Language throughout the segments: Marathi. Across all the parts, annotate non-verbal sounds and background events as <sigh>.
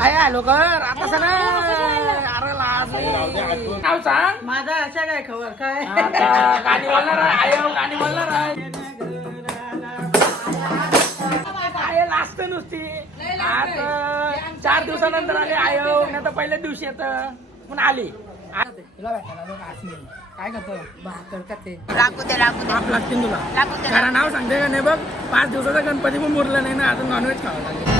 आहे आलो कर आता सर अरे लाज. नाही. नाव सांग. माझा अशा काय खबर काय? आता गाणी बोलणार आहे आयो गाणी बोलणार आहे. आहे लास्ट नुसती. आता चार दिवसानंतर आले आयो नाही तर पहिल्या दिवशी येत. पण आली. आ- तुला भेटायला? काय करतो? भाकर का ते? लागू दे लागू दे पाप लागतील तुला. लागू दे कारण नाव सांगते का नाही बघ पाच दिवसाचा गणपती पण मुरला नाही ना अजून नॉनव्हेज खावं लागेल.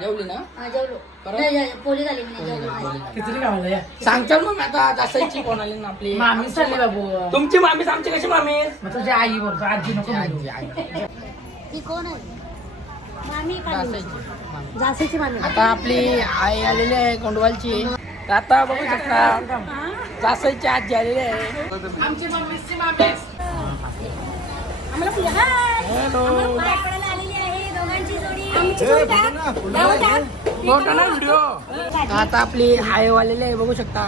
जेवली ना? हा, जेवलो. परत? नाही, नाही, पोळी झाली मी नाही जेवलो. खिचडी खावलं या? सांगचाल मग आता जासायची कोण आली ना आपली? मामी चालली बाबू. तुमची मामी आमची कशी मामी? मग तुझ्या आई बोलतो आजी नको बोलू. आजी, आजी. ही कोण आहे? मामी जासायची आता आपली आई आलेली आहे कोंडवालची तर आता बघू शकता जासायची आजी आलेली आहे. आमची मम्मीची आम्हाला हाय! पडायला आलेली आहे. दोघांची जोडी मोठा ना व्हिडिओ आता आपली आई आलेली आहे बघू शकता.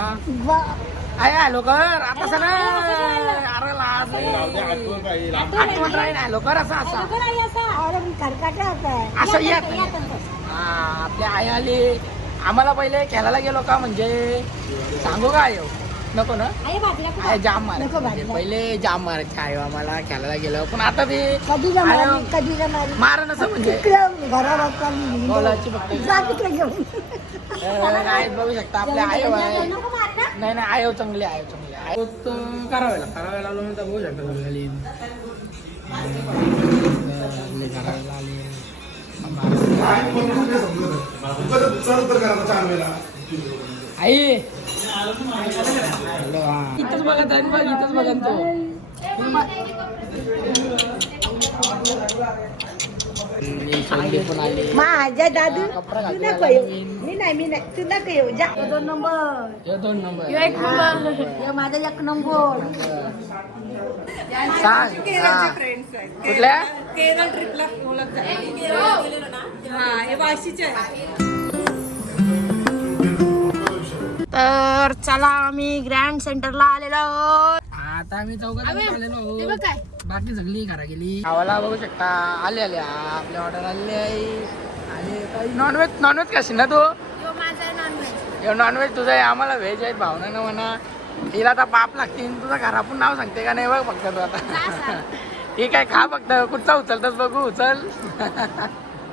आहे आलो कर आता सर अरे लाज नाही. आठवण राहील आलो कर असं असा. असं. येत नाही. हा आपली आई आली आम्हाला पहिले खेळायला गेलो का? म्हणजे सांगू का आयो? नको ना? जाम मारायचे पहिले जाम मारायचे. आयो आम्हाला खेळायला गेलो. पण आता बी आयो मारण असं म्हणजे. बोलायची फक्त. अं, काय बघू शकता आपल्या आई नाही नाही आयो चांगली आयो चांगली. आयो तर करावेला करावेला आलो म्हणून तर बघू शकता करावेला आली. आई. हा इथंच बघत आहे बघ इथंच बघा तो. माझ्या दादू तू नको येऊ. मी नाही मी नाही. तू नको येऊ. जा. दोन नंबर. दोन नंबर. एक नंबर. माझा एक नंबर. सांग. कुठल्या? केरळ ट्रिपला ओळख हा हे वाशीचे तर चला आम्ही ग्रँड सेंटरला आलेलो आहोत. आता आम्ही चौघात आलेलो ते बघ आहोत. काय? बाकी सगळी घरा गेली गावाला बघू शकता. आले आले. आपली ऑर्डर आलेली आहे. आणि नॉनव्हेज नॉनव्हेज कशी ना तू? यो माझा नॉनव्हेज हे नॉनव्हेज तुझं आहे. आम्हाला व्हेज आहेत भावना ना म्हणा. हिला आता पाप लागतील. तुझं घरापून नाव सांगते का नाही? बघ फक्त तू आता. <laughs> ठीक आहे खा फक्त. कुठचा उचलतच बघू उचल.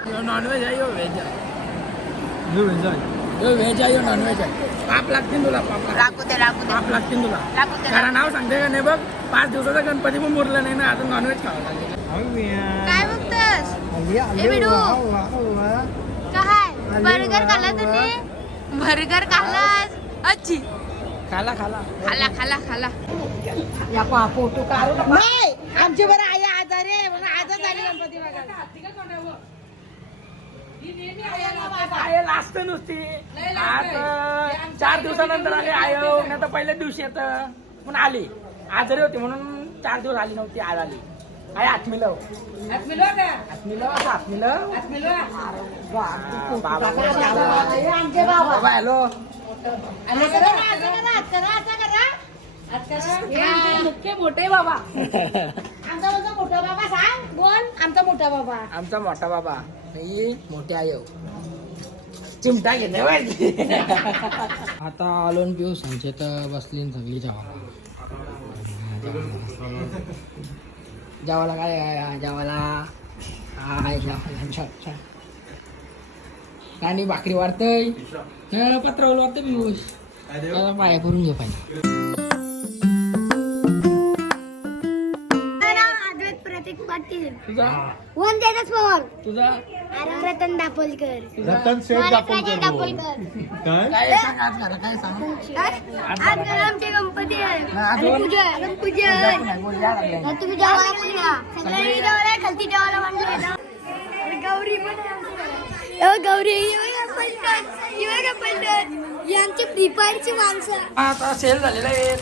नॉनव्हेज आहे यो व्हेज आहे. व्हेज आहे. व्हेज आहे यो नॉनव्हेज आहे. पाप लागतील तुला पाप लागतील. लागू दे लागू दे. पाप लागतील तुला. लागू दे कारण नाव सांगते का नाही बघ? पाच दिवसाचा गणपती पण मुरला नाही ना अजून नॉनव्हेज खावं लागेल. काय बघतस? ए बिडू. काय? बर्गर खाल्ला तुम्ही? बर्गर खाल्लास? अच्छी. खाला खाला. खाला खाला खाला. या पहा फोटो काढू नाही आमची बरं आई आजारी आहे म्हणून आजच आली गणपती बघायला. नुसती. आता चार दिवसानंतर आले आयो नाही तर पहिल्या दिवशी येत. पण आली. आजारी होती म्हणून चार दिवस आली नव्हती आज आली. आहे आत्मीलव. आत्मीलव असं आत्मीलव? आमचे बाबा बाबा हॅलो. मुख्य मोठे बाबा. <laughs> आमचा मोठा बाबा सांग बोल. आमचा मोठा बाबा. आमचा मोठा बाबा. ही मोठी आयो. चिमटा घेते माहिती <laughs> आता आलो न पिऊ सांगचे तर बसली सगळी जेवा जेवायला काय? हाय जेवायला. जेवायला. आणि भाकरी वाढतय. पत्रावलं वाटतं पिऊस. पाया करून घे पाहिजे. अद्वैत प्रतीक पाटील. तुझा? वन जयदास पवार तुझा? रतन दापोलकर. तुझा रत्नाकर दापोलकर काय? आज घरा आमचे गणपती आहे. आणि? पूजा आहे आणि पूजा आहे. आणि तुम्ही जेवायला पण या सगळ्यांनी जेवायला खालती जेवायला मांडले ना आणि गौरी पण आहे आमच्याकडे. अहो, गौरी ही बघा पलटण ही बघा पलटण ही आमची प्रिपेअरची माणसं. आता सेल झालेला आहे.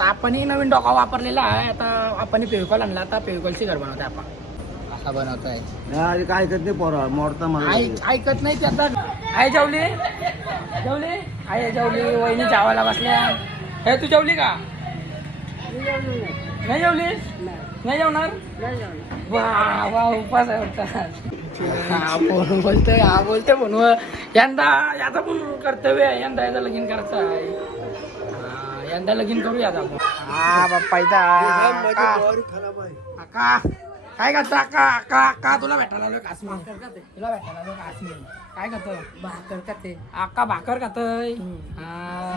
आता आपणही नवीन डोका वापरलेला आहे. आता आपण फेविकॉल आणला. आता फेविकॉलची घर बनवतोय आपण. असा बनवतोय? काय करत नाही पोरा. मोडता मला. ऐक ऐकत नाही ते आता. आई जेवली? जेवली? आई जेवली वहिनी जेवायला बसल्या. हे तू जेवली का? नाही जेवलीस नाही जेवणार? वा वा उपास आहे वाटतं. हा फोन बोलतोय. हा बोलतोय फोन यंदा याचा पण कर्तव्य आहे. यंदा याचं लगीन करायचं आहे. यंदा लगीन करूया आपण. हा बाप्पा इथं काय करतो अक्का अक्का अक्का तुला भेटायला आलोय काश्मीर तुला भेटायला आलोय काश्मीर काय करतो भाकर खाते अक्का भाकर खातय.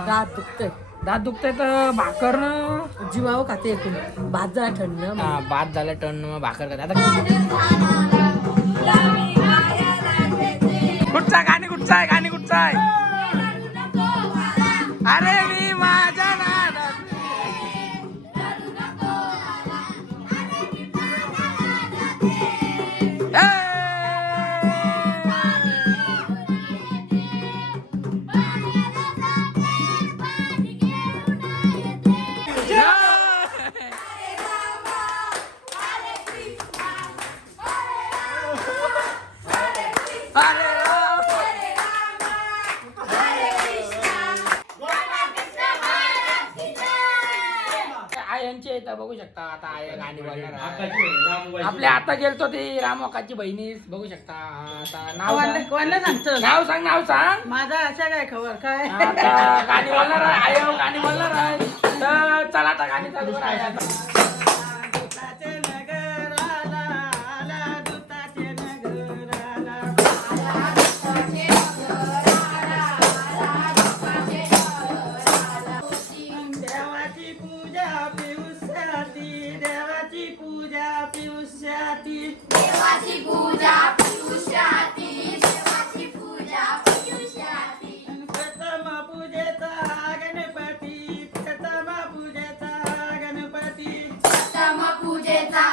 दात दुखतंय. दात दुखतंय तर भाकर जीवाव खाते एकूण. भात थंड. हा भात झालं टन मग भाकर खाते. आता कुठचा आहे? गाणी कुठचा आहे? गाणी कुठचा आहे? अरे Yeah. इथं बघू शकता आता आया गाणी बोलणार आहे. आपल्या आता गेलतो ती रामोकाची बहिणी बघू शकता. आता नाव सांग. कोणाला सांगतो नाव सांग नाव सांग. माझा अशा काय खबर काय? आता गाणी बोलणार आहे आयो गाणी बोलणार आहे. तर चला आता गाणी चालू करा पिऊसाठी देवाची पूजा पियुष्याती देवाची पूजा प्रथम पूजेचा गणपती. प्रथम पूजेचा गणपती. प्रथम पूजेचा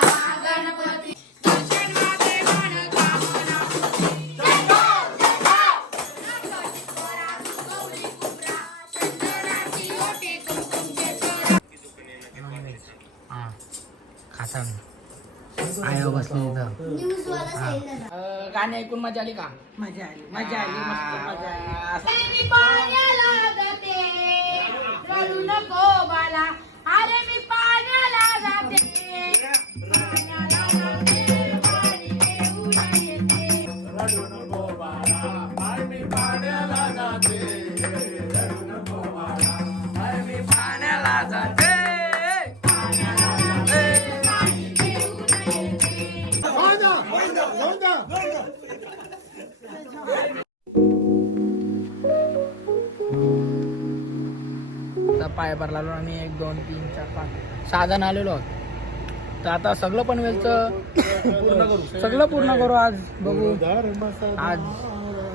गणपती. हा. खाता आयो बसले? इथं. गाणी ऐकून मजा आली का? मजा आली मजा आली मस्त मजा आली. रडू नको बाला. अरे पाय भरला आम्ही एक दोन तीन चार पाच सहा जण आलेलो आहोत. तर आता सगळं पनवेलचं सगळं पूर्ण करू आज बघू. आज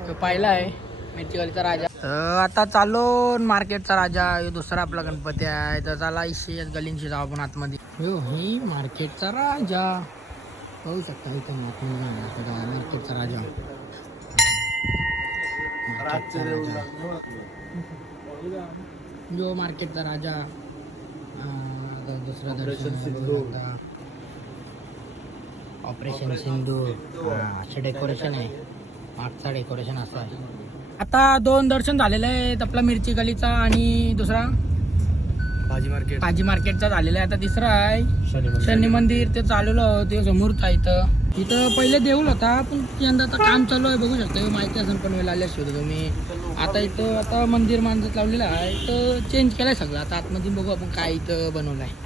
तो पाहिला आहे मिरची राजा. आता चाललो मार्केटचा राजा. दुसरा आपला गणपती आहे. तर चला इशे गलींशी जाऊ आपण आतमध्ये. ही मार्केटचा राजा. पाहू शकता इथं आतमध्ये जाणार मार्केटचा राजा. जो मार्केटचा राजा दुसरं दर्शन ऑपरेशन सिंधू. असे डेकोरेशन आहे. मागचा डेकोरेशन असं आहे. आता दोन दर्शन झालेले आहेत आपला मिरची गलीचा आणि दुसरा? भाजी मार्केट. भाजी मार्केटचा झालेला आहे आता तिसरा आहे. शनी मंदिर. ते चालवलं ते समोरच आहे इथं. इथं पहिले देऊळ होता पण यंदा आता काम चालू आहे बघू शकता. माहिती असेल पण वेळ आल्या शोध तुम्ही आता इथं आता मंदिर मांजत लावलेलं आहे तर चेंज केलंय सगळं. आता आतमध्ये बघू आपण काय इथं बनवलं आहे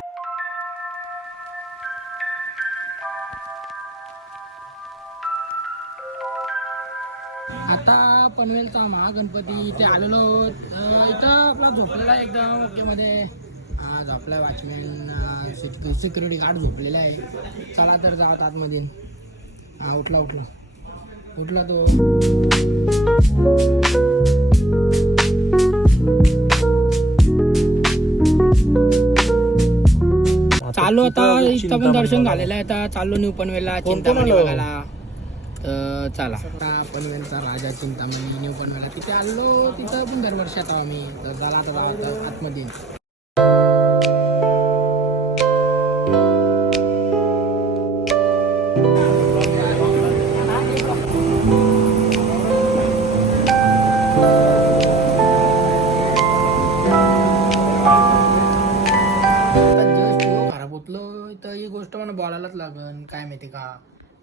आता पनवेलचा महागणपती इथे आलेलो इथं आपला झोपलेला एकदम ओके मध्ये हा झोपला वॉचमॅन सिक्युरिटी गार्ड झोपलेला आहे. चला तर जावत आतमध्ये. हा उठला उठला. उठला तो. चालू आता इथं पण दर्शन झालेलं आहे आता. चाललो न्यू पनवेलला चिंतामणी बघायला. तर चला. आता पनवेलचा राजा चिंतामणी न्यू पनवेलला. तिथे आलो तिथं पण दरवर्षी आता आम्ही. तर चला जाऊ आता आतमध्ये.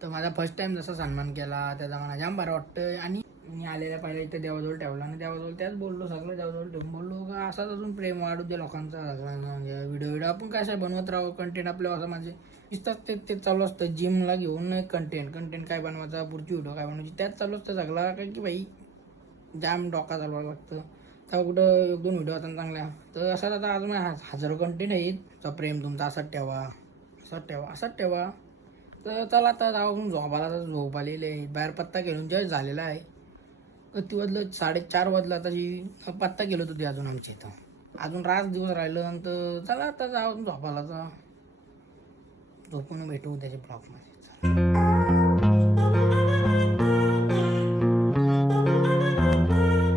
तर माझा फर्स्ट टाइम जसा सन्मान केला त्याचा मला जाम बरं वाटतं आणि मी आलेल्या पहिल्या इथं देवाजवळ ठेवला आणि देवाजवळ त्याच बोललो सगळं देवाजवळ ठेवून बोललो हो का? असाच अजून प्रेम वाढू दे लोकांचा. सगळ्यांना म्हणजे व्हिडिओ व्हिडिओ आपण काय असं बनवत राहू? कंटेंट आपलं असं माझे नुसतंच ते ते चालू असतं. जिमला घेऊन कंटेंट कंटेंट काय बनवायचा? पुढची व्हिडिओ काय बनवायची? त्याच चालू असतं सगळा. काय की भाई जाम डोका चालवायला लागतं. तेव्हा कुठं एक दोन व्हिडिओ होता चांगल्या. तर असं आता अजून हा- हजारो कंटेंट आहेत. तर प्रेम तुमचा असाच ठेवा असंच ठेवा असाच ठेवा. तर चला आता जाऊन झोपाला तर झोप आलेली आहे. बाहेर पत्ता घेऊन जस्ट झालेला आहे. किती वाजलं? साडेचार वाजला तशी पत्ता गेलो होती अजून आमच्या इथं. अजून रात दिवस राहिलं नंतर चला आता जाऊन झोपाला तर झोपून भेटू त्याच्या ब्लॉकमध्ये